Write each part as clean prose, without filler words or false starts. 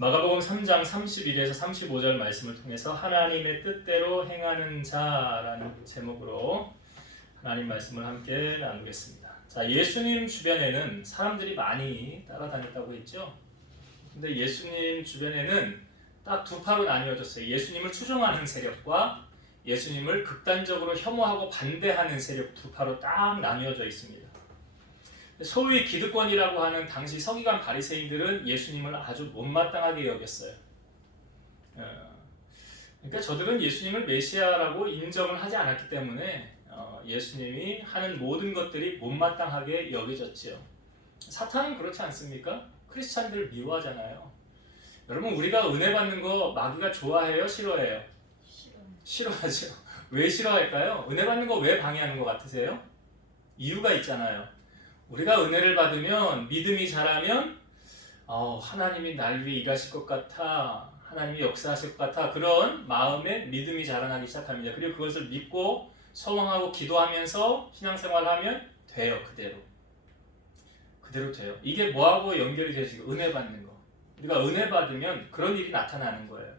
마가복음 3장 31에서 35절 말씀을 통해서 하나님의 뜻대로 행하는 자라는 제목으로 하나님 말씀을 함께 나누겠습니다. 자, 예수님 주변에는 사람들이 많이 따라다녔다고 했죠. 근데 예수님 주변에는 딱 두 파로 나뉘어졌어요. 예수님을 추종하는 세력과 예수님을 극단적으로 혐오하고 반대하는 세력 두 파로 딱 나뉘어져 있습니다. 소위 기득권이라고 하는 당시 서기관 바리새인들은 예수님을 아주 못마땅하게 여겼어요. 그러니까 저들은 예수님을 메시아라고 인정을 하지 않았기 때문에 예수님이 하는 모든 것들이 못마땅하게 여겨졌지요. 사탄은 그렇지 않습니까? 크리스찬들을 미워하잖아요. 여러분, 우리가 은혜 받는 거 마귀가 좋아해요? 싫어해요? 싫어하죠. 왜 싫어할까요? 은혜 받는 거 왜 방해하는 것 같으세요? 이유가 있잖아요. 우리가 은혜를 받으면 믿음이 자라면 하나님이 날 위해 일하실 것 같아, 하나님이 역사하실 것 같아, 그런 마음에 믿음이 자라나기 시작합니다. 그리고 그것을 믿고 소망하고 기도하면서 신앙생활하면 돼요. 그대로 돼요. 이게 뭐하고 연결이 되죠? 은혜 받는 거. 우리가 은혜 받으면 그런 일이 나타나는 거예요.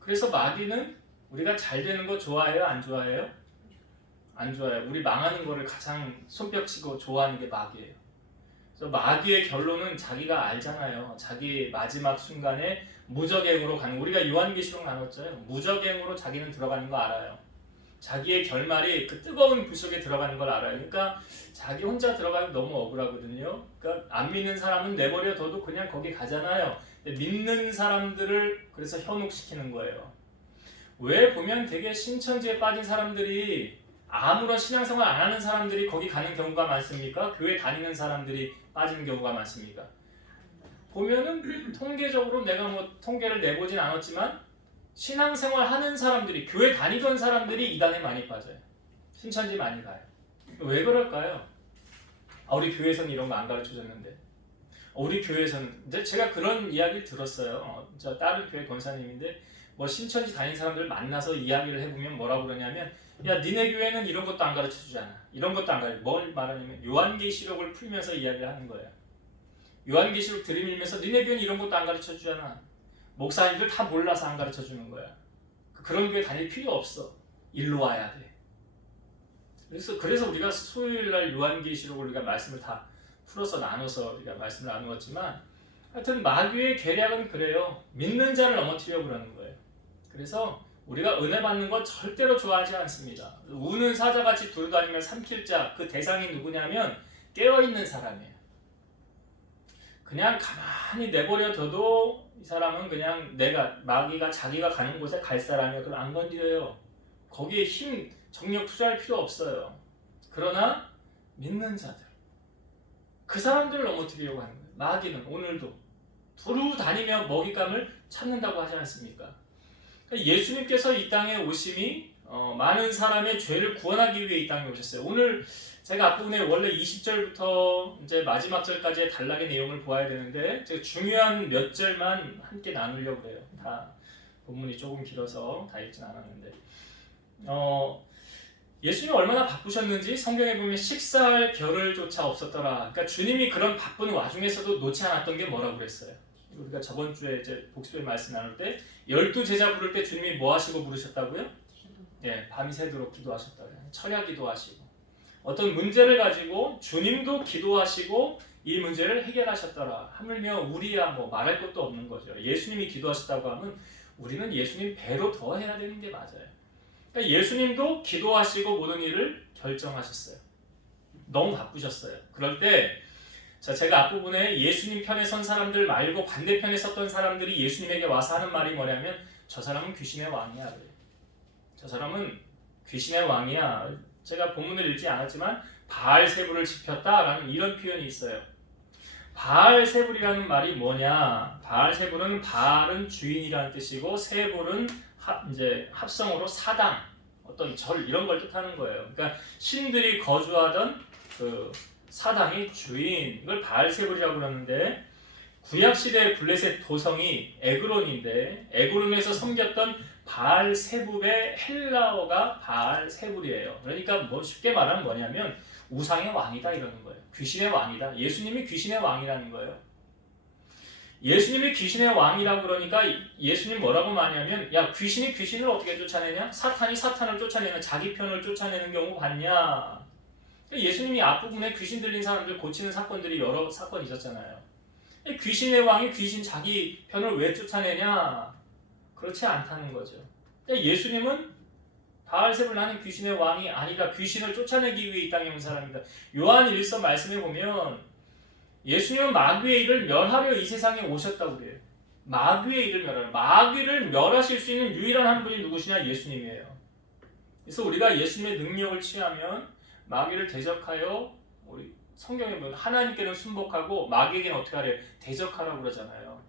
그래서 마귀는 우리가 잘 되는 거 좋아해요? 안 좋아해요? 안 좋아요. 우리 망하는 거를 가장 손뼉치고 좋아하는 게 마귀예요. 그래서 마귀의 결론은 자기가 알잖아요. 자기 마지막 순간에 무적행으로 가는, 우리가 요한계시록 나눴잖아요. 무적행으로 자기는 들어가는 거 알아요. 자기의 결말이 그 뜨거운 불 속에 들어가는 걸 알아요. 그러니까 자기 혼자 들어가기 너무 억울하거든요. 그러니까 안 믿는 사람은 내버려 둬도 그냥 거기 가잖아요. 믿는 사람들을 그래서 현혹시키는 거예요. 왜 보면 되게 신천지에 빠진 사람들이, 아무런 신앙생활 안 하는 사람들이 거기 가는 경우가 많습니까? 교회 다니는 사람들이 빠지는 경우가 많습니까? 보면은 통계적으로 내가 통계를 내보진 않았지만 신앙생활 하는 사람들이, 교회 다니던 사람들이 이단에 많이 빠져요. 신천지 많이 가요. 왜 그럴까요? 우리 교회에서는 이런 거 안 가르쳐줬는데, 우리 교회에서는, 이제 제가 그런 이야기를 들었어요. 저 다른 교회 권사님인데 신천지 다니는 사람들 만나서 이야기를 해보면 뭐라고 그러냐면, 야, 니네 교회는 이런 것도 안 가르쳐주잖아. 이런 것도 안 가르쳐. 뭘 말하냐면 요한계시록을 풀면서 이야기를 하는 거예요. 요한계시록 들이밀면서 니네 교회는 이런 것도 안 가르쳐주잖아. 목사님들 다 몰라서 안 가르쳐주는 거야. 그런 교회 다닐 필요 없어. 일로 와야 돼. 그래서 우리가 수요일날 요한계시록을 우리가 말씀을 다 풀어서 나눠서 우리가 말씀을 나누었지만, 하여튼 마귀의 계략은 그래요. 믿는 자를 넘어뜨리려고 그러는 거예요. 그래서 우리가 은혜 받는 건 절대로 좋아하지 않습니다. 우는 사자같이 두루다니며 삼킬 자, 그 대상이 누구냐면 깨어있는 사람이에요. 그냥 가만히 내버려 둬도 이 사람은 그냥 마귀가 자기가 가는 곳에 갈 사람이야. 그걸 안 건드려요. 거기에 힘, 정력 투자할 필요 없어요. 그러나 믿는 자들, 그 사람들을 넘어뜨리려고 하는 거예요. 마귀는 오늘도 두루 다니며 먹잇감을 찾는다고 하지 않습니까? 예수님께서 이 땅에 오심이 많은 사람의 죄를 구원하기 위해 이 땅에 오셨어요. 오늘 제가 앞부분에 원래 20절부터 이제 마지막 절까지의 단락의 내용을 보아야 되는데, 제가 중요한 몇 절만 함께 나누려고 해요. 다 본문이 조금 길어서 다 읽진 않았는데, 예수님이 얼마나 바쁘셨는지 성경에 보면 식사할 겨를조차 없었더라. 그러니까 주님이 그런 바쁜 와중에서도 놓지 않았던 게 뭐라고 그랬어요? 우리가 저번 주에 이제 복수의 말씀 나눌 때 12제자 부를 때 주님이 뭐 하시고 부르셨다고요? 예, 밤이 새도록 기도하셨다고요. 철야 기도하시고, 어떤 문제를 가지고 주님도 기도하시고 이 문제를 해결하셨더라. 하물며 우리야 말할 것도 없는 거죠. 예수님이 기도하셨다고 하면 우리는 예수님 배로 더 해야 되는 게 맞아요. 그러니까 예수님도 기도하시고 모든 일을 결정하셨어요. 너무 바쁘셨어요. 그럴 때 제가 앞부분에 예수님 편에 선 사람들 말고 반대편에 섰던 사람들이 예수님에게 와서 하는 말이 뭐냐면, 저 사람은 귀신의 왕이야. 그래요. 저 사람은 귀신의 왕이야. 제가 본문을 읽지 않았지만 바알세불을 지폈다라는 이런 표현이 있어요. 바알세불이라는 말이 뭐냐? 바알세불은, 바알은 주인이라는 뜻이고 세불은 이제 합성어로 사당, 어떤 절, 이런 걸 뜻하는 거예요. 그러니까 신들이 거주하던 그 사당이 주인, 이걸 바알세불이라고 그러는데, 구약시대의 블레셋 도성이 에그론인데, 에그론에서 섬겼던 바알세불의 헬라어가 바알세불이에요. 그러니까 쉽게 말하면 뭐냐면 우상의 왕이다 이러는 거예요. 귀신의 왕이다. 예수님이 귀신의 왕이라는 거예요. 예수님이 귀신의 왕이라고 그러니까 예수님 뭐라고 많이 하면 야 귀신이 귀신을 어떻게 쫓아내냐? 사탄이 사탄을 쫓아내는 자기 편을 쫓아내는 경우 봤냐? 예수님이 앞부분에 귀신 들린 사람들 고치는 사건들이 여러 사건이 있었잖아요. 귀신의 왕이 귀신 자기 편을 왜 쫓아내냐? 그렇지 않다는 거죠. 예수님은 바알세불 나는 귀신의 왕이 아니다. 귀신을 쫓아내기 위해 이 땅에 온 사람이다. 요한 1서 말씀에 보면 예수님은 마귀의 일을 멸하려 이 세상에 오셨다고 그래요. 마귀의 일을 멸하려. 마귀를 멸하실 수 있는 유일한 한 분이 누구시냐? 예수님이에요. 그래서 우리가 예수님의 능력을 취하면 마귀를 대적하여 우리 성경에 보면 하나님께는 순복하고 마귀에게는 어떻게 하래요? 대적하라고 그러잖아요.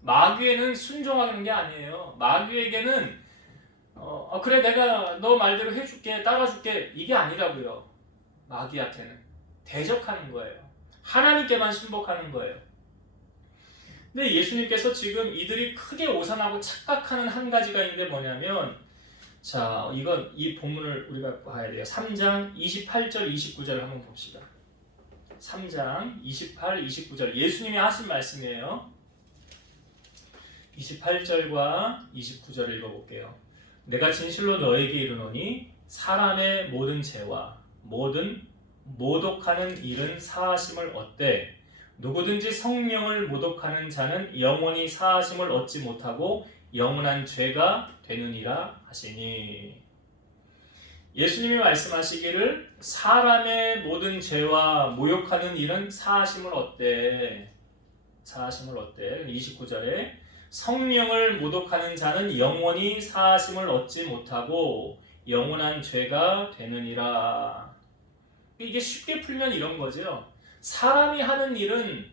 마귀에는 순종하는 게 아니에요. 마귀에게는 그래 내가 너 말대로 해줄게 따라줄게 이게 아니라고요. 마귀한테는 대적하는 거예요. 하나님께만 순복하는 거예요. 근데 예수님께서 지금 이들이 크게 오산하고 착각하는 한 가지가 있는데 뭐냐면 자 이건 이 본문을 우리가 봐야 돼요. 3장 28절 29절 한번 봅시다. 3장 28, 29절 예수님이 하신 말씀이에요. 28절과 29절 읽어볼게요. 내가 진실로 너에게 이르노니 사람의 모든 죄와 모든 모독하는 일은 사하심을 얻되 누구든지 성령을 모독하는 자는 영원히 사하심을 얻지 못하고 영원한 죄가 되느니라 하시니. 예수님이 말씀하시기를 사람의 모든 죄와 모욕하는 일은 사하심을 얻되 29절에 성령을 모독하는 자는 영원히 사하심을 얻지 못하고 영원한 죄가 되느니라. 이게 쉽게 풀면 이런 거죠. 사람이 하는 일은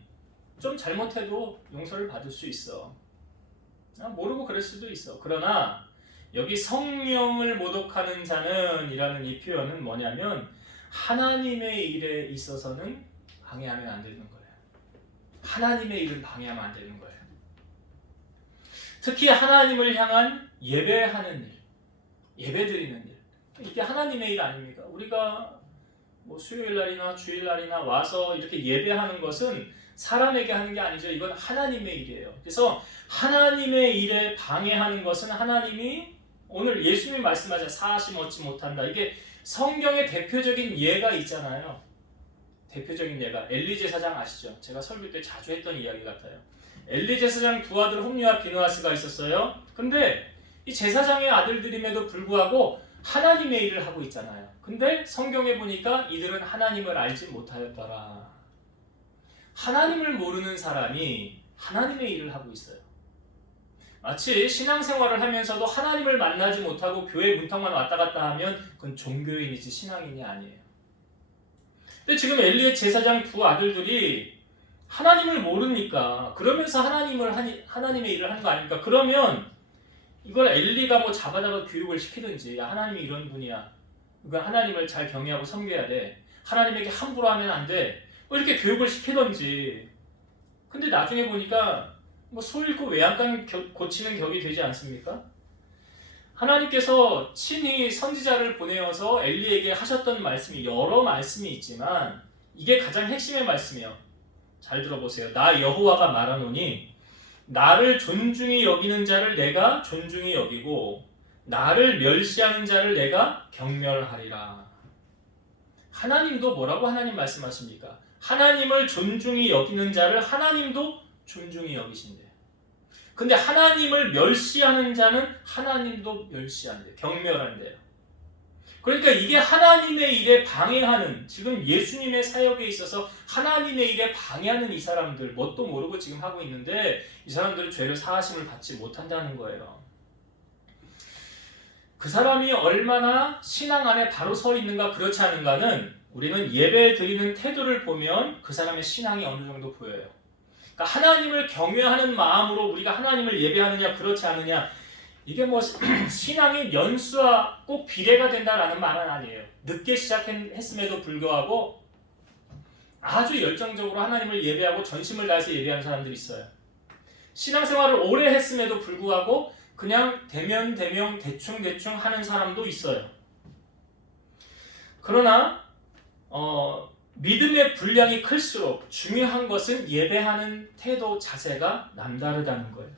좀 잘못해도 용서를 받을 수 있어. 모르고 그럴 수도 있어. 그러나 여기 성령을 모독하는 자는 이라는 이 표현은 뭐냐면 하나님의 일에 있어서는 방해하면 안 되는 거예요. 하나님의 일은 방해하면 안 되는 거예요. 특히 하나님을 향한 예배하는 일, 예배드리는 일, 이게 하나님의 일 아닙니까? 우리가 뭐 수요일 날이나 주일 날이나 와서 이렇게 예배하는 것은 사람에게 하는 게 아니죠. 이건 하나님의 일이에요. 그래서 하나님의 일에 방해하는 것은 하나님이 오늘 예수님이 말씀하자 사하심 얻지 못한다. 이게 성경의 대표적인 예가 있잖아요. 대표적인 예가 엘리 제사장 아시죠? 제가 설교 때 자주 했던 이야기 같아요. 엘리 제사장 두 아들 홈리와 비느하스가 있었어요. 근데 이 제사장의 아들들임에도 불구하고 하나님의 일을 하고 있잖아요. 근데 성경에 보니까 이들은 하나님을 알지 못하였더라. 하나님을 모르는 사람이 하나님의 일을 하고 있어요. 마치 신앙생활을 하면서도 하나님을 만나지 못하고 교회 문턱만 왔다 갔다 하면 그건 종교인이지 신앙인이 아니에요. 근데 지금 엘리의 제사장 두 아들들이 하나님을 모르니까 그러면서 하나님의 일을 하는 거 아닙니까? 그러면 이걸 엘리가 뭐 잡아다가 교육을 시키든지 야, 하나님이 이런 분이야. 이거 하나님을 잘 경외하고 섬겨야 돼. 하나님에게 함부로 하면 안 돼. 뭐 이렇게 교육을 시키든지. 근데 나중에 보니까 뭐 소 잃고 외양간 고치는 격이 되지 않습니까? 하나님께서 친히 선지자를 보내어서 엘리에게 하셨던 말씀이 여러 말씀이 있지만 이게 가장 핵심의 말씀이에요. 잘 들어보세요. 나 여호와가 말하노니 나를 존중히 여기는 자를 내가 존중히 여기고 나를 멸시하는 자를 내가 경멸하리라. 하나님도 뭐라고 하나님 말씀하십니까? 하나님을 존중히 여기는 자를 하나님도 존중히 여기신대. 근데 하나님을 멸시하는 자는 하나님도 멸시한대. 경멸한대요. 그러니까 이게 하나님의 일에 방해하는, 지금 예수님의 사역에 있어서 하나님의 일에 방해하는 이 사람들, 뭣도 모르고 지금 하고 있는데 이 사람들은 죄를 사하심을 받지 못한다는 거예요. 그 사람이 얼마나 신앙 안에 바로 서 있는가 그렇지 않은가는 우리는 예배 드리는 태도를 보면 그 사람의 신앙이 어느 정도 보여요. 그러니까 하나님을 경외하는 마음으로 우리가 하나님을 예배하느냐 그렇지 않느냐, 이게 뭐 신앙의 연수와 꼭 비례가 된다라는 말은 아니에요. 늦게 시작했음에도 불구하고 아주 열정적으로 하나님을 예배하고 전심을 다해서 예배하는 사람들이 있어요. 신앙생활을 오래 했음에도 불구하고 그냥 대면 대충 하는 사람도 있어요. 그러나 믿음의 분량이 클수록 중요한 것은 예배하는 태도 자세가 남다르다는 거예요.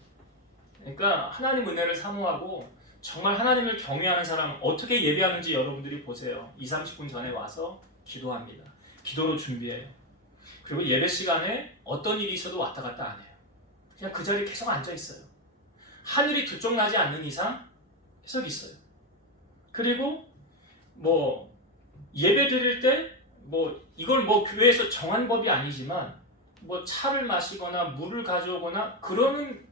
그러니까 하나님 은혜를 사모하고 정말 하나님을 경외하는 사람은 어떻게 예배하는지 여러분들이 보세요. 20-30분 전에 와서 기도합니다. 기도로 준비해요. 그리고 예배 시간에 어떤 일이 있어도 왔다 갔다 안 해요. 그냥 그 자리에 계속 앉아 있어요. 하늘이 두 쪽 나지 않는 이상 계속 있어요. 그리고 뭐 예배 드릴 때 뭐 이걸 뭐 교회에서 정한 법이 아니지만 뭐 차를 마시거나 물을 가져오거나 그러는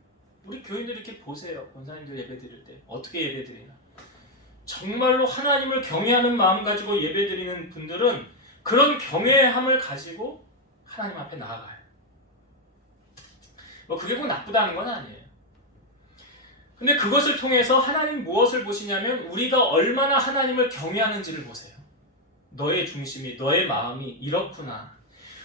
우리 교인들 이렇게 보세요. 권사님들 예배 드릴 때 어떻게 예배 드리나. 정말로 하나님을 경외하는 마음 가지고 예배 드리는 분들은 그런 경외함을 가지고 하나님 앞에 나아가요. 뭐 그게 꼭 나쁘다는 건 아니에요. 근데 그것을 통해서 하나님 무엇을 보시냐면 우리가 얼마나 하나님을 경외하는지를 보세요. 너의 중심이, 너의 마음이 이렇구나.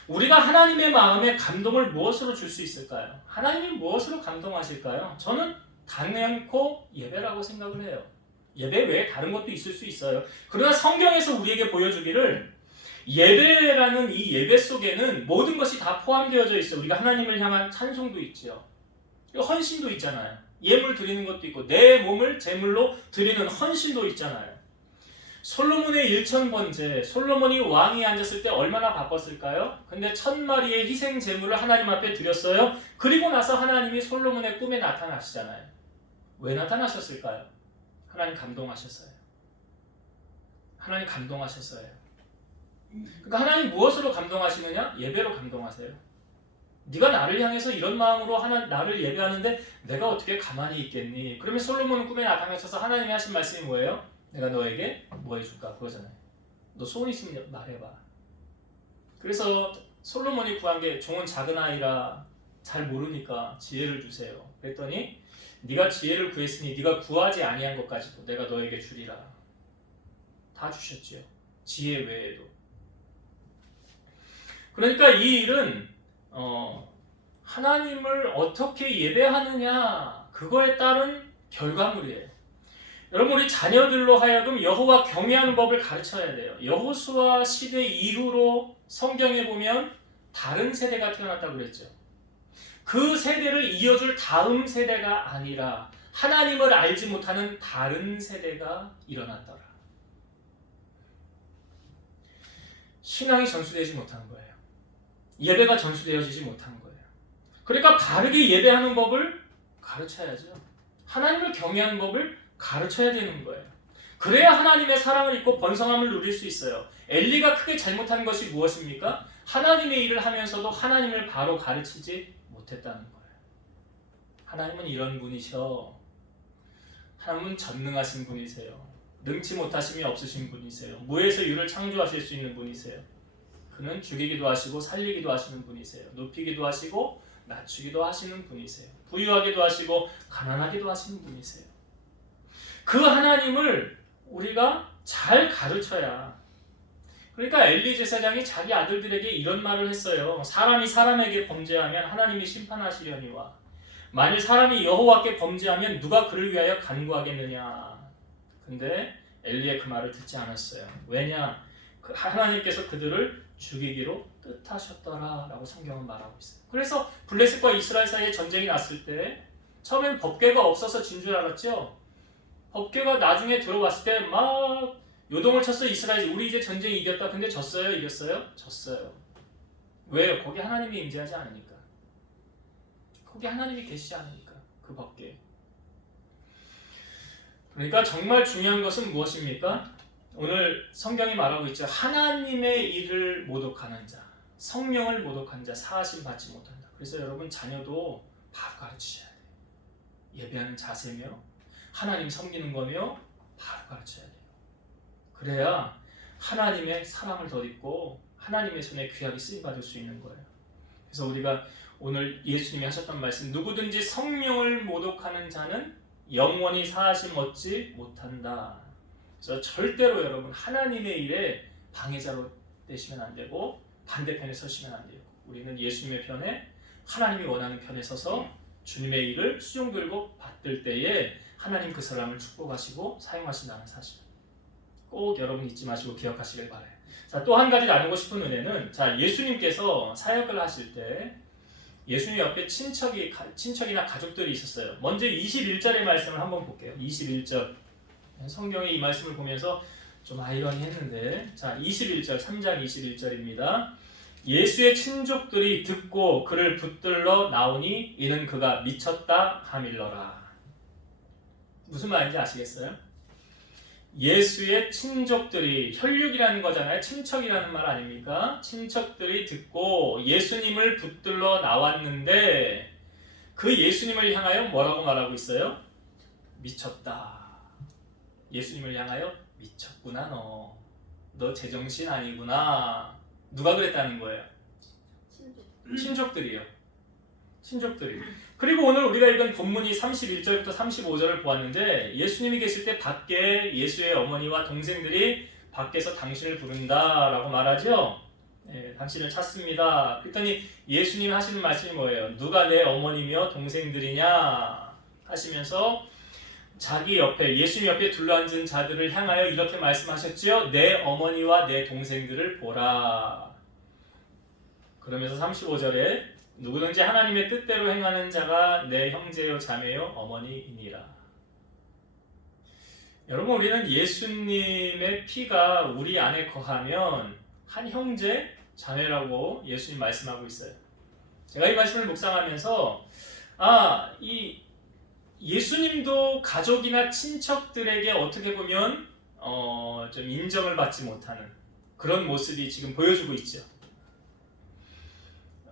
우리가 하나님의 마음에 감동을 무엇으로 줄 수 있을까요? 하나님이 무엇으로 감동하실까요? 저는 단연코 예배라고 생각을 해요. 예배 외에 다른 것도 있을 수 있어요. 그러나 성경에서 우리에게 보여주기를 예배라는 이 예배 속에는 모든 것이 다 포함되어져 있어요. 우리가 하나님을 향한 찬송도 있죠. 헌신도 있잖아요. 예물 드리는 것도 있고 내 몸을 제물로 드리는 헌신도 있잖아요. 솔로몬의 일천번제, 솔로몬이 왕이 앉았을 때 얼마나 바빴을까요? 근데 1000마리의 희생 제물을 하나님 앞에 드렸어요. 그리고 나서 하나님이 솔로몬의 꿈에 나타나시잖아요. 왜 나타나셨을까요? 하나님 감동하셨어요. 하나님 감동하셨어요. 그러니까 하나님 무엇으로 감동하시느냐? 예배로 감동하세요. 네가 나를 향해서 이런 마음으로 나를 예배하는데 내가 어떻게 가만히 있겠니? 그러면 솔로몬은 꿈에 나타나셔서 하나님이 하신 말씀이 뭐예요? 내가 너에게 뭐 해줄까? 그거잖아요. 너 소원 있으면 말해봐. 그래서 솔로몬이 구한 게 종은 작은 아이라 잘 모르니까 지혜를 주세요. 그랬더니 네가 지혜를 구했으니 네가 구하지 아니한 것까지도 내가 너에게 주리라. 다 주셨지요. 지혜 외에도. 그러니까 이 일은 하나님을 어떻게 예배하느냐 그거에 따른 결과물이에요. 여러분 우리 자녀들로 하여금 여호와 경외하는 법을 가르쳐야 돼요. 여호수아 시대 이후로 성경에 보면 다른 세대가 태어났다고 그랬죠. 그 세대를 이어줄 다음 세대가 아니라 하나님을 알지 못하는 다른 세대가 일어났더라. 신앙이 전수되지 못한 거예요. 예배가 전수되어지지 못한 거예요. 그러니까 바르게 예배하는 법을 가르쳐야죠. 하나님을 경외하는 법을 가르쳐야 되는 거예요. 그래야 하나님의 사랑을 입고 번성함을 누릴 수 있어요. 엘리가 크게 잘못한 것이 무엇입니까? 하나님의 일을 하면서도 하나님을 바로 가르치지 못했다는 거예요. 하나님은 이런 분이셔. 하나님은 전능하신 분이세요. 능치 못하심이 없으신 분이세요. 무에서 유를 창조하실 수 있는 분이세요. 그는 죽이기도 하시고 살리기도 하시는 분이세요. 높이기도 하시고 낮추기도 하시는 분이세요. 부유하기도 하시고 가난하기도 하시는 분이세요. 그 하나님을 우리가 잘 가르쳐야. 그러니까 엘리 제사장이 자기 아들들에게 이런 말을 했어요. 사람이 사람에게 범죄하면 하나님이 심판하시려니와 만일 사람이 여호와께 범죄하면 누가 그를 위하여 간구하겠느냐. 근데 엘리의 그 말을 듣지 않았어요. 왜냐? 하나님께서 그들을 죽이기로 뜻하셨더라 라고 성경은 말하고 있어요. 그래서 블레셋과 이스라엘 사이에 전쟁이 났을 때 처음엔 법궤가 없어서 진 줄 알았죠. 법궤가 나중에 들어왔을 때 막 요동을 쳤어요. 이스라엘이 우리 이제 전쟁이 이겼다. 근데 졌어요? 이겼어요? 졌어요. 왜요? 거기 하나님이 임재하지 않으니까. 거기 하나님이 계시지 않으니까. 그 법궤. 그러니까 정말 중요한 것은 무엇입니까? 오늘 성경이 말하고 있죠. 하나님의 일을 모독하는 자, 성령을 모독하는 자 사하심 받지 못한다. 그래서 여러분 자녀도 바로 가르치셔야 돼요. 예배하는 자세며 하나님 섬기는 거며 바로 가르쳐야 돼요. 그래야 하나님의 사랑을 덧입고 하나님의 손에 귀하게 쓰임받을 수 있는 거예요. 그래서 우리가 오늘 예수님이 하셨던 말씀, 누구든지 성령을 모독하는 자는 영원히 사하심 얻지 못한다. 그래서 절대로 여러분 하나님의 일에 방해자로 되시면 안 되고 반대편에 서시면 안 돼요. 우리는 예수님의 편에, 하나님이 원하는 편에 서서 주님의 일을 수종 들고 받들 때에 하나님 그 사람을 축복하시고 사용하신다는 사실 꼭 여러분 잊지 마시고 기억하시길 바라요. 자, 또 한 가지 나누고 싶은 은혜는, 자, 예수님께서 사역을 하실 때 예수님 옆에 친척이나 가족들이 있었어요. 먼저 21절의 말씀을 한번 볼게요. 21절. 성경에 이 말씀을 보면서 좀 아이러니했는데, 자, 21절, 3장 21절입니다. 예수의 친족들이 듣고 그를 붙들러 나오니 이는 그가 미쳤다 하밀러라. 무슨 말인지 아시겠어요? 예수의 친족들이, 혈육이라는 거잖아요. 친척이라는 말 아닙니까? 친척들이 듣고 예수님을 붙들러 나왔는데 그 예수님을 향하여 뭐라고 말하고 있어요? 미쳤다. 예수님을 향하여 미쳤구나 너 제정신 아니구나. 누가 그랬다는 거예요? 친족들이요. 친족들이. 그리고 오늘 우리가 읽은 본문이 31절부터 35절을 보았는데 예수님이 계실 때 밖에 예수의 어머니와 동생들이 밖에서 당신을 부른다라고 말하죠. 당신을 찾습니다. 그랬더니 예수님 하시는 말씀이 뭐예요? 누가 내 어머니며 동생들이냐 하시면서 자기 옆에, 예수님 옆에 둘러앉은 자들을 향하여 이렇게 말씀하셨지요. 내 어머니와 내 동생들을 보라. 그러면서 35절에 누구든지 하나님의 뜻대로 행하는 자가 내 형제요 자매요 어머니이니라. 여러분, 우리는 예수님의 피가 우리 안에 거하면 한 형제 자매라고 예수님 말씀하고 있어요. 제가 이 말씀을 묵상하면서 이 예수님도 가족이나 친척들에게 어떻게 보면 좀 인정을 받지 못하는 그런 모습이 지금 보여주고 있죠.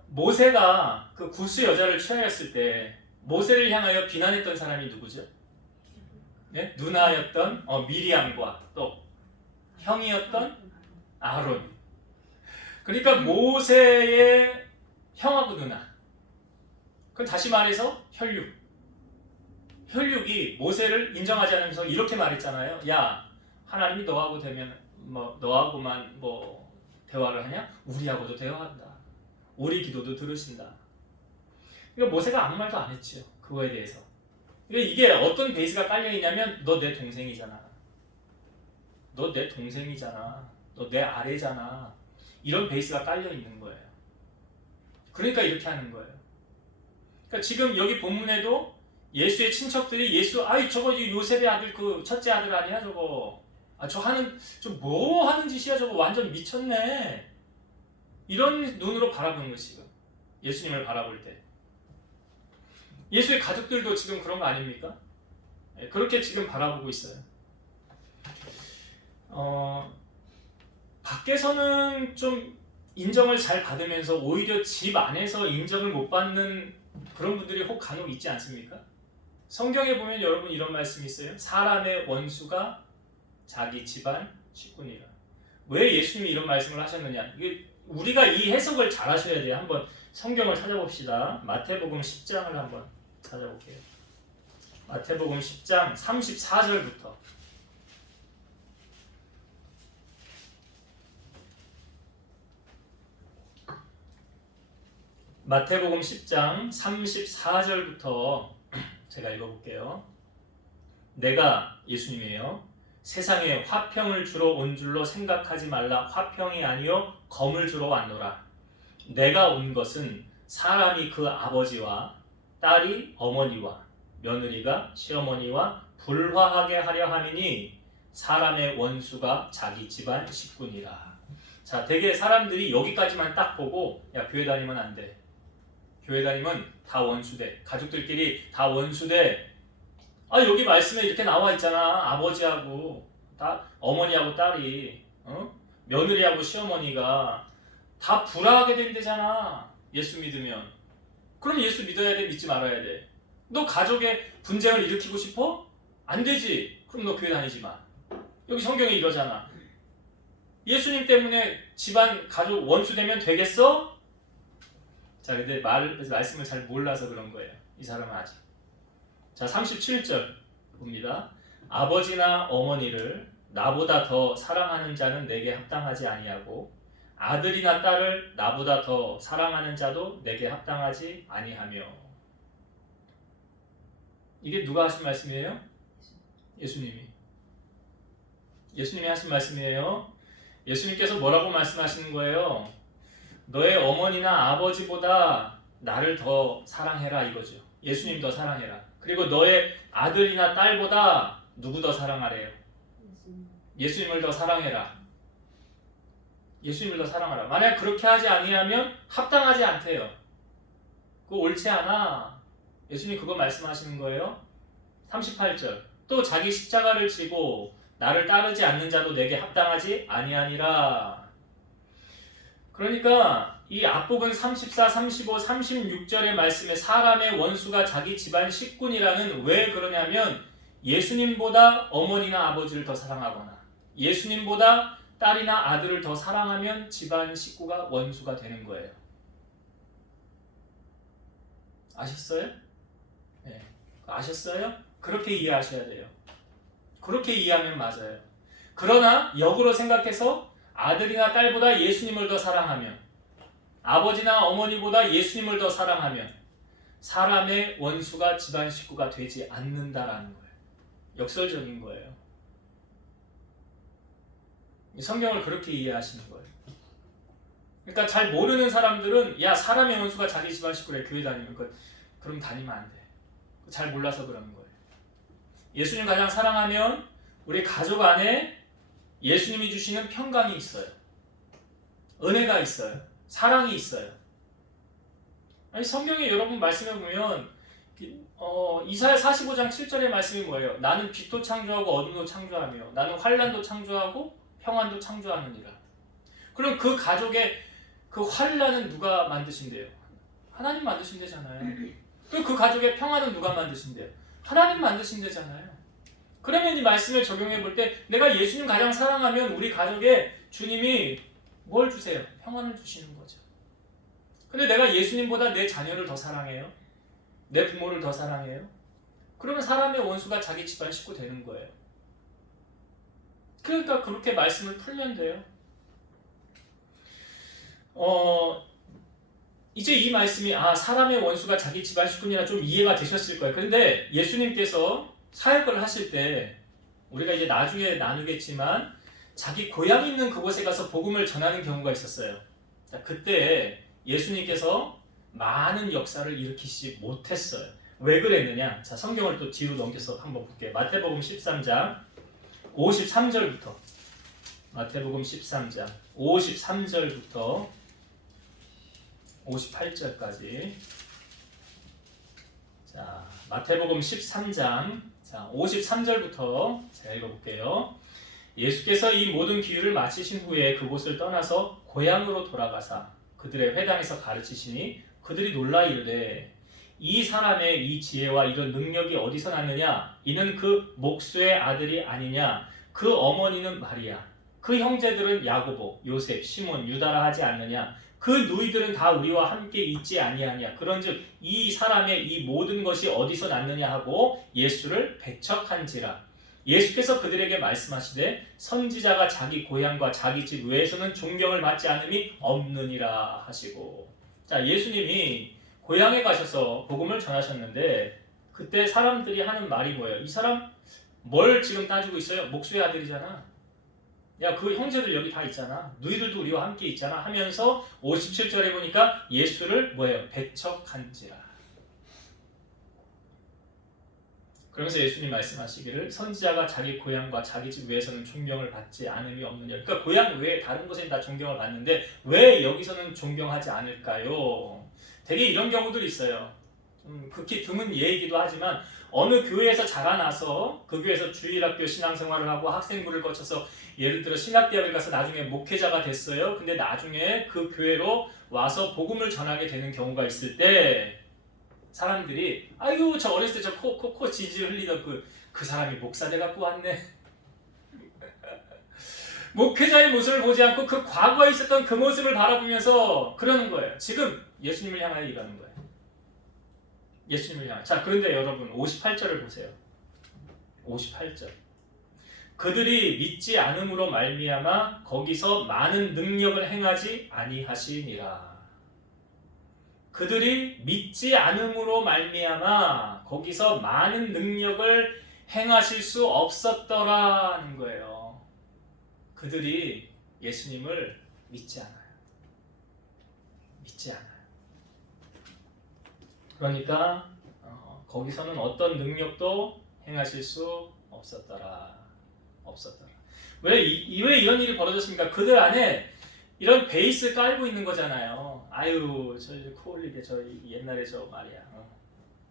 모세가 그 구스 여자를 취하였을 때 모세를 향하여 비난했던 사람이 누구죠? 네? 누나였던 미리암과 또 형이었던 아론. 그러니까 모세의 형하고 누나. 그 다시 말해서 혈육이 모세를 인정하지 않으면서 이렇게 말했잖아요. 야, 하나님이 너하고 되면 너하고만 대화를 하냐? 우리하고도 대화한다. 우리 기도도 들으신다. 그러니까 모세가 아무 말도 안 했지요. 그거에 대해서. 그러니까 이게 어떤 베이스가 깔려 있냐면 너 내 동생이잖아. 너 내 동생이잖아. 너 내 아래잖아. 이런 베이스가 깔려 있는 거예요. 그러니까 이렇게 하는 거예요. 그러니까 지금 여기 본문에도 예수의 친척들이 저거 요셉의 아들 그 첫째 아들 아니야 저거. 저 뭐 하는 짓이야 저거 완전 미쳤네. 이런 눈으로 바라보는 거 지금 예수님을 바라볼 때 예수의 가족들도 지금 그런 거 아닙니까? 그렇게 지금 바라보고 있어요. 밖에서는 좀 인정을 잘 받으면서 오히려 집 안에서 인정을 못 받는 그런 분들이 혹 간혹 있지 않습니까? 성경에 보면 여러분 이런 말씀이 있어요. 사람의 원수가 자기 집안 식구니라. 왜 예수님이 이런 말씀을 하셨느냐? 우리가 이 해석을 잘 하셔야 돼요. 한번 성경을 찾아봅시다. 마태복음 10장을 한번 찾아볼게요. 마태복음 10장 34절부터. 마태복음 10장 34절부터 제가 읽어볼게요. 내가 예수님이에요. 세상에 화평을 주러 온 줄로 생각하지 말라. 화평이 아니요 검을 주러 왔노라. 내가 온 것은 사람이 그 아버지와 딸이 어머니와 며느리가 시어머니와 불화하게 하려 함이니 사람의 원수가 자기 집안 식구니라. 자, 되게 사람들이 여기까지만 딱 보고 야, 교회 다니면 안 돼. 교회 다니면 다 원수돼. 가족들끼리 다 원수돼. 여기 말씀에 이렇게 나와 있잖아. 아버지하고 어머니하고 딸이 며느리하고 시어머니가 다 불화하게 된대잖아. 예수 믿으면. 그럼 예수 믿어야 돼? 믿지 말아야 돼? 너 가족의 분쟁을 일으키고 싶어? 안 되지. 그럼 너 교회 다니지 마. 여기 성경에 이러잖아. 예수님 때문에 집안 가족 원수되면 되겠어? 자, 근데 말씀을 잘 몰라서 그런 거예요. 이 사람은 아직. 자, 37절 봅니다. 아버지나 어머니를 나보다 더 사랑하는 자는 내게 합당하지 아니하고 아들이나 딸을 나보다 더 사랑하는 자도 내게 합당하지 아니하며. 이게 누가 하신 말씀이에요? 예수님이 하신 말씀이에요. 예수님께서 뭐라고 말씀하시는 거예요? 너의 어머니나 아버지보다 나를 더 사랑해라 이거죠. 예수님 더 사랑해라. 그리고 너의 아들이나 딸보다 누구 더 사랑하래요? 예수님을 더 사랑해라. 예수님을 더 사랑하라. 만약 그렇게 하지 아니하면 합당하지 않대요. 그거 옳지 않아. 예수님 그거 말씀하시는 거예요. 38절. 또 자기 십자가를 지고 나를 따르지 않는 자도 내게 합당하지 아니하니라. 그러니까 이 앞부분 34, 35, 36절의 말씀에 사람의 원수가 자기 집안 식군이라는 왜 그러냐면 예수님보다 어머니나 아버지를 더 사랑하거나 예수님보다 딸이나 아들을 더 사랑하면 집안 식구가 원수가 되는 거예요. 아셨어요? 네. 아셨어요? 그렇게 이해하셔야 돼요. 그렇게 이해하면 맞아요. 그러나 역으로 생각해서 아들이나 딸보다 예수님을 더 사랑하면 아버지나 어머니보다 예수님을 더 사랑하면 사람의 원수가 집안 식구가 되지 않는다라는 거예요. 역설적인 거예요. 성경을 그렇게 이해하시는 거예요. 그러니까 잘 모르는 사람들은 야 사람의 원수가 자기 집안 식구래 교회 다니면 그럼 다니면 안 돼. 잘 몰라서 그러는 거예요. 예수님 가장 사랑하면 우리 가족 안에 예수님이 주시는 평강이 있어요. 은혜가 있어요. 사랑이 있어요. 아니 성경에 여러분 말씀해 보면 이사야 45장 7절의 말씀이 뭐예요? 나는 빛도 창조하고 어둠도 창조하며 나는 환난도 창조하고 평안도 창조하느니라. 그럼 그 가족의 그 환난은 누가 만드신대요? 하나님 만드신대잖아요. 그 가족의 평안은 누가 만드신대요? 하나님 만드신대잖아요. 그러면 이 말씀을 적용해 볼 때 내가 예수님 가장 사랑하면 우리 가족에 주님이 뭘 주세요? 평안을 주시는 거죠. 근데 내가 예수님보다 내 자녀를 더 사랑해요? 내 부모를 더 사랑해요? 그러면 사람의 원수가 자기 집안 식구 되는 거예요. 그러니까 그렇게 말씀을 풀면 돼요. 이제 이 말씀이 사람의 원수가 자기 집안 식구니라 좀 이해가 되셨을 거예요. 그런데 예수님께서 사역을 하실 때 우리가 이제 나중에 나누겠지만 자기 고향 있는 그곳에 가서 복음을 전하는 경우가 있었어요. 자, 그때 예수님께서 많은 역사를 일으키지 못했어요. 왜 그랬느냐? 자, 성경을 또 뒤로 넘겨서 한번 볼게요. 마태복음 13장 53절부터 마태복음 13장 53절부터 58절까지 자, 마태복음 13장 자, 53절부터 제가 읽어볼게요. 예수께서 이 모든 기율을 마치신 후에 그곳을 떠나서 고향으로 돌아가사 그들의 회당에서 가르치시니 그들이 놀라 이르되 이 사람의 이 지혜와 이런 능력이 어디서 났느냐? 이는 그 목수의 아들이 아니냐? 그 어머니는 마리아, 그 형제들은 야고보, 요셉, 시몬, 유다라 하지 않느냐? 그 누이들은 다 우리와 함께 있지 아니하냐? 그런즉 이 사람의 이 모든 것이 어디서 났느냐 하고 예수를 배척한지라. 예수께서 그들에게 말씀하시되 선지자가 자기 고향과 자기 집 외에서는 존경을 받지 않음이 없느니라 하시고. 자, 예수님이 고향에 가셔서 복음을 전하셨는데 그때 사람들이 하는 말이 뭐예요? 이 사람 뭘 지금 따지고 있어요? 목수의 아들이잖아. 야, 그 형제들 여기 다 있잖아. 너희들도 우리와 함께 있잖아 하면서 57절에 보니까 예수를 뭐예요? 배척한지라. 그러면서 예수님 말씀하시기를 선지자가 자기 고향과 자기 집 외에서는 존경을 받지 않음이 없느냐. 그러니까 고향 외에 다른 곳에는 다 존경을 받는데 왜 여기서는 존경하지 않을까요? 되게 이런 경우들이 있어요. 극히 드문 예이기도 하지만 어느 교회에서 자라나서 그 교회에서 주일학교 신앙생활을 하고 학생부를 거쳐서 예를 들어 신학대학을 가서 나중에 목회자가 됐어요. 근데 나중에 그 교회로 와서 복음을 전하게 되는 경우가 있을 때 사람들이 아이고 저 어렸을 때 저 코 지지 흘리던 그 사람이 목사 돼갖고 왔네. 목회자의 모습을 보지 않고 그 과거에 있었던 그 모습을 바라보면서 그러는 거예요. 지금 예수님을 향하여 이러는 거예요. 예수님을 향하여. 자, 그런데 여러분 58절을 보세요. 58절. 그들이 믿지 않음으로 말미암아 거기서 많은 능력을 행하지 아니하시니라. 그들이 믿지 않음으로 말미암아 거기서 많은 능력을 행하실 수 없었더라는 거예요. 그들이 예수님을 믿지 않아요. 믿지 않아요. 그러니까 거기서는 어떤 능력도 행하실 수 없었더라. 왜 이런 일이 벌어졌습니까? 그들 안에 이런 베이스 깔고 있는 거잖아요. 아유, 저 코올리게 저 옛날에 저 말이야.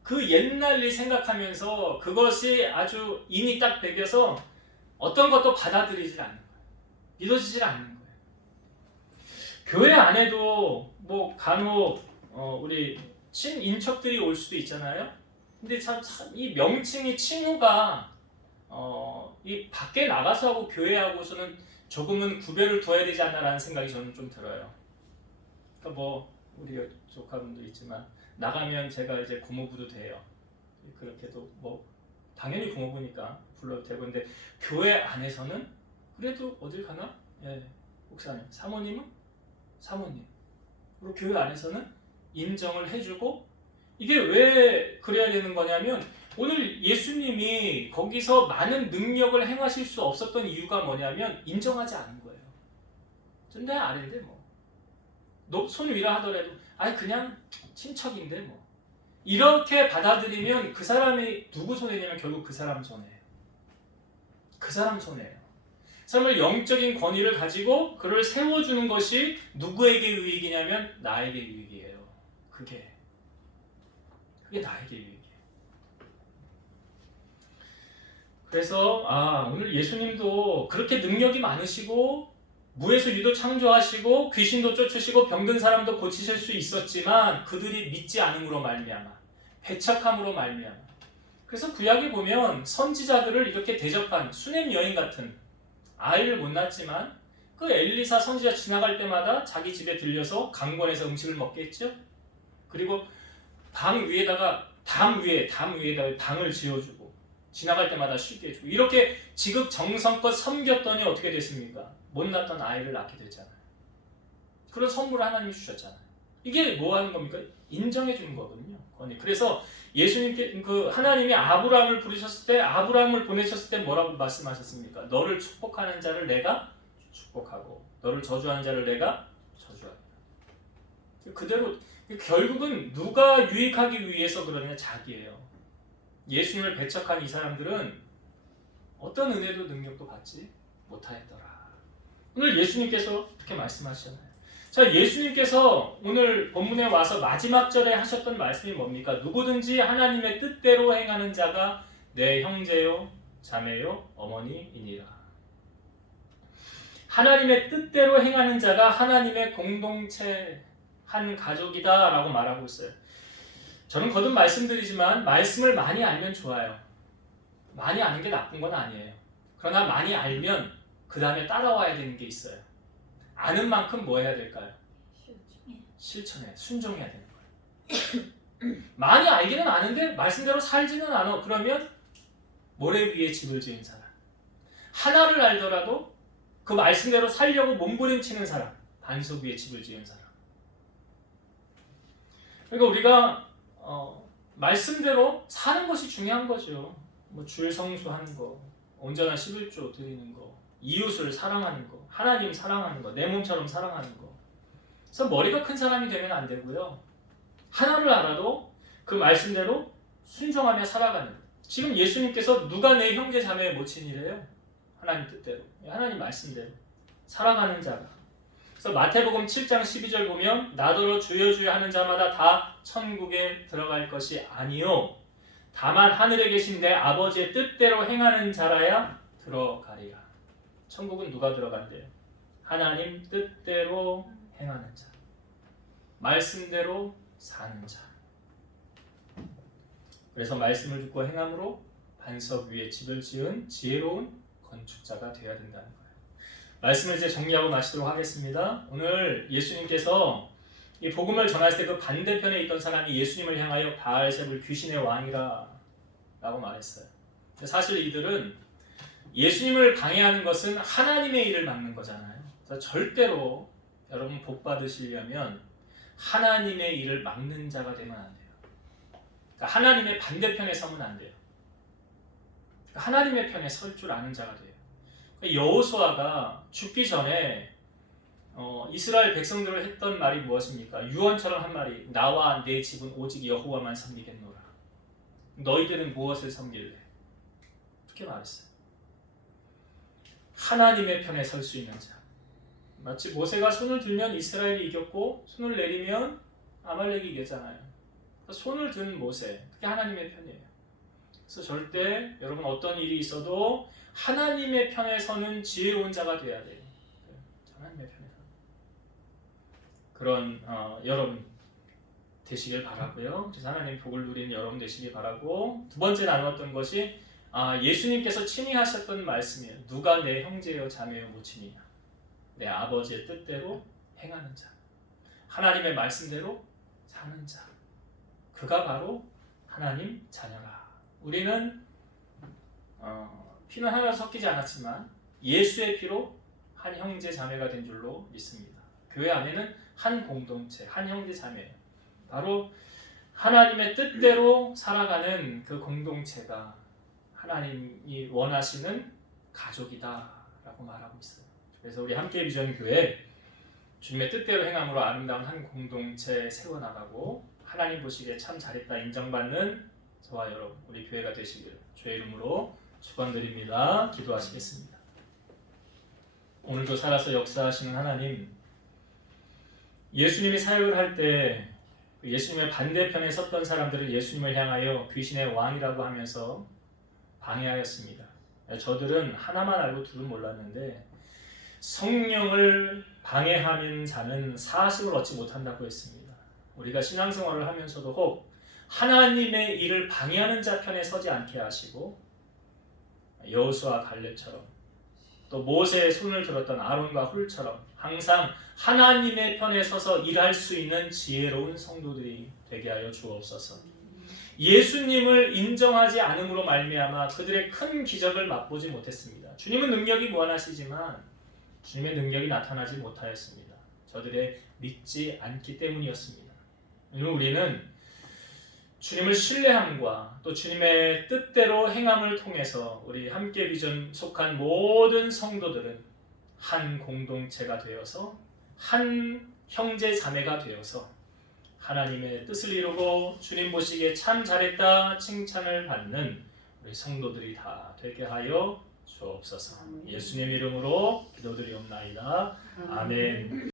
그 옛날 일 생각하면서 그것이 아주 인이 딱 배겨서 어떤 것도 받아들이질 않는 거예요. 믿어지질 않는 거예요. 교회 안에도 뭐 간혹 우리 친인척들이 올 수도 있잖아요. 근데 참 이 명칭이 친후가 이 밖에 나가서 하고 교회하고서는 조금은 구별을 둬야 되지 않나라는 생각이 저는 좀 들어요. 그러니까 뭐 우리 조카분도 있지만 나가면 제가 이제 고모부도 돼요. 그렇게도 뭐 당연히 고모부니까 불러도 되고, 근데 교회 안에서는 그래도 어딜 가나? 예, 목사님, 사모님은 사모님. 그리고 교회 안에서는 인정을 해주고, 이게 왜 그래야 되는 거냐면 오늘 예수님이 거기서 많은 능력을 행하실 수 없었던 이유가 뭐냐면 인정하지 않은 거예요. 전 내 아래인데 뭐 손 위라 하더라도 아니 그냥 친척인데 뭐 이렇게 받아들이면 그 사람이 누구 손해냐면 결국 그 사람 손해예요. 그 사람 손해예요. 사람을 영적인 권위를 가지고 그를 세워주는 것이 누구에게 유익이냐면 나에게 유익이에요. 그게 나에게 유익이에요. 그래서 오늘 예수님도 그렇게 능력이 많으시고 무에서 유도 창조하시고 귀신도 쫓으시고 병든 사람도 고치실 수 있었지만 그들이 믿지 않음으로 말미암아, 배척함으로 말미암아. 그래서 구약에 보면 선지자들을 이렇게 대접한 수넴 여인 같은, 아이를 못 낳았지만 그 엘리사 선지자 지나갈 때마다 자기 집에 들려서 강권에서 음식을 먹게 했죠. 그리고 담 위에다가 방을 지어주고 지나갈 때마다 쉬게 해주고, 이렇게 지극정성껏 섬겼더니 어떻게 됐습니까? 못 낳던 아이를 낳게 됐잖아요. 그런 선물을 하나님이 주셨잖아요. 이게 뭐 하는 겁니까? 인정해 주는 거거든요. 그래서 예수님께 하나님이 아브라함을 보내셨을 때 뭐라고 말씀하셨습니까? 너를 축복하는 자를 내가 축복하고 너를 저주하는 자를 내가 저주하리라. 그대로 결국은 누가 유익하기 위해서 그러냐? 자기예요. 예수님을 배척한 이 사람들은 어떤 은혜도 능력도 받지 못하였더라. 오늘 예수님께서 그렇게 말씀하시잖아요. 자, 예수님께서 오늘 본문에 와서 마지막 절에 하셨던 말씀이 뭡니까? 누구든지 하나님의 뜻대로 행하는 자가 내 형제요, 자매요, 어머니이니라. 하나님의 뜻대로 행하는 자가 하나님의 공동체, 한 가족이다 라고 말하고 있어요. 저는 거듭 말씀드리지만 말씀을 많이 알면 좋아요. 많이 아는 게 나쁜 건 아니에요. 그러나 많이 알면 그 다음에 따라와야 되는 게 있어요. 아는 만큼 뭐 해야 될까요? 실천해, 순종해야 되는 거예요. 많이 알기는 아는데 말씀대로 살지는 않아. 그러면 모래 위에 집을 지은 사람, 하나를 알더라도 그 말씀대로 살려고 몸부림치는 사람, 반석 위에 집을 지은 사람. 그러니까 우리가 말씀대로 사는 것이 중요한 거죠. 뭐 줄 성수하는 거, 온전한 11조 드리는 거, 이웃을 사랑하는 거, 하나님 사랑하는 거, 내 몸처럼 사랑하는 거. 그래서 머리가 큰 사람이 되면 안 되고요. 하나를 알아도 그 말씀대로 순종하며 살아가는 거. 지금 예수님께서 누가 내 형제 자매의 모친이래요? 하나님 뜻대로, 하나님 말씀대로 살아가는 자가. 그래서 마태복음 7장 12절 보면 나더러 주여 주여 하는 자마다 다 천국에 들어갈 것이 아니요 다만 하늘에 계신 내 아버지의 뜻대로 행하는 자라야 들어가리라. 천국은 누가 들어간대요? 하나님 뜻대로 행하는 자, 말씀대로 사는 자. 그래서 말씀을 듣고 행함으로 반석 위에 집을 지은 지혜로운 건축자가 되어야 된다는 거예요. 말씀을 이제 정리하고 마치도록 하겠습니다. 오늘 예수님께서 이 복음을 전하실 때 그 반대편에 있던 사람이 예수님을 향하여 바알세불 귀신의 왕이라 라고 말했어요. 사실 이들은 예수님을 방해하는 것은 하나님의 일을 막는 거잖아요. 그래서 절대로 여러분 복 받으시려면 하나님의 일을 막는 자가 되면 안 돼요. 그러니까 하나님의 반대편에 서면 안 돼요. 그러니까 하나님의 편에 설 줄 아는 자가 돼요. 여호수아가 죽기 전에 이스라엘 백성들을 했던 말이 무엇입니까? 유언처럼 한 말이 나와 내 집은 오직 여호와만 섬기겠노라. 너희들은 무엇을 섬길래? 그렇게 말했어요. 하나님의 편에 설 수 있는 자. 마치 모세가 손을 들면 이스라엘이 이겼고 손을 내리면 아말렉이 이겼잖아요. 손을 든 모세, 그게 하나님의 편이에요. 그래서 절대 여러분 어떤 일이 있어도 하나님의 편에 서는 지혜로운 자가 돼야 돼요. 하나님의 편에 서는 그런 여러분 되시길 바라고요. 그래서 하나님 복을 누리는 여러분 되시길 바라고, 두 번째 나누었던 것이 예수님께서 친히 하셨던 말씀이에요. 누가 내 형제요 자매요 모친이냐? 내 아버지의 뜻대로 행하는 자, 하나님의 말씀대로 사는 자, 그가 바로 하나님 자녀라. 우리는 피는 하나 섞이지 않았지만 예수의 피로 한 형제 자매가 된 줄로 믿습니다. 교회 안에는 한 공동체, 한 형제 자매예요. 바로 하나님의 뜻대로 살아가는 그 공동체가 하나님이 원하시는 가족이다라고 말하고 있어요. 그래서 우리 함께 비전 교회 주님의 뜻대로 행함으로 아름다운 한 공동체 세워나가고 하나님 보시기에 참 잘했다 인정받는 저와 여러분 우리 교회가 되시기를 주의 이름으로 축원드립니다. 기도하시겠습니다. 오늘도 살아서 역사하시는 하나님, 예수님이 사역을 할 때 예수님의 반대편에 섰던 사람들은 예수님을 향하여 귀신의 왕이라고 하면서 방해하였습니다. 저들은 하나만 알고 둘은 몰랐는데 성령을 방해하는 자는 사심을 얻지 못한다고 했습니다. 우리가 신앙생활을 하면서도 혹 하나님의 일을 방해하는 자 편에 서지 않게 하시고 여호수아 갈렙처럼 또 모세의 손을 들었던 아론과 훌처럼 항상 하나님의 편에 서서 일할 수 있는 지혜로운 성도들이 되게 하여 주옵소서. 예수님을 인정하지 않음으로 말미암아 그들의 큰 기적을 맛보지 못했습니다. 주님은 능력이 무한하시지만 주님의 능력이 나타나지 못하였습니다. 저들의 믿지 않기 때문이었습니다. 우리는 주님을 신뢰함과 또 주님의 뜻대로 행함을 통해서 우리 함께 비전 속한 모든 성도들은 한 공동체가 되어서 한 형제 자매가 되어서 하나님의 뜻을 이루고 주님 보시기에 참 잘했다 칭찬을 받는 우리 성도들이 다 되게 하여 주옵소서. 예수님 이름으로 기도드리옵나이다. 아멘.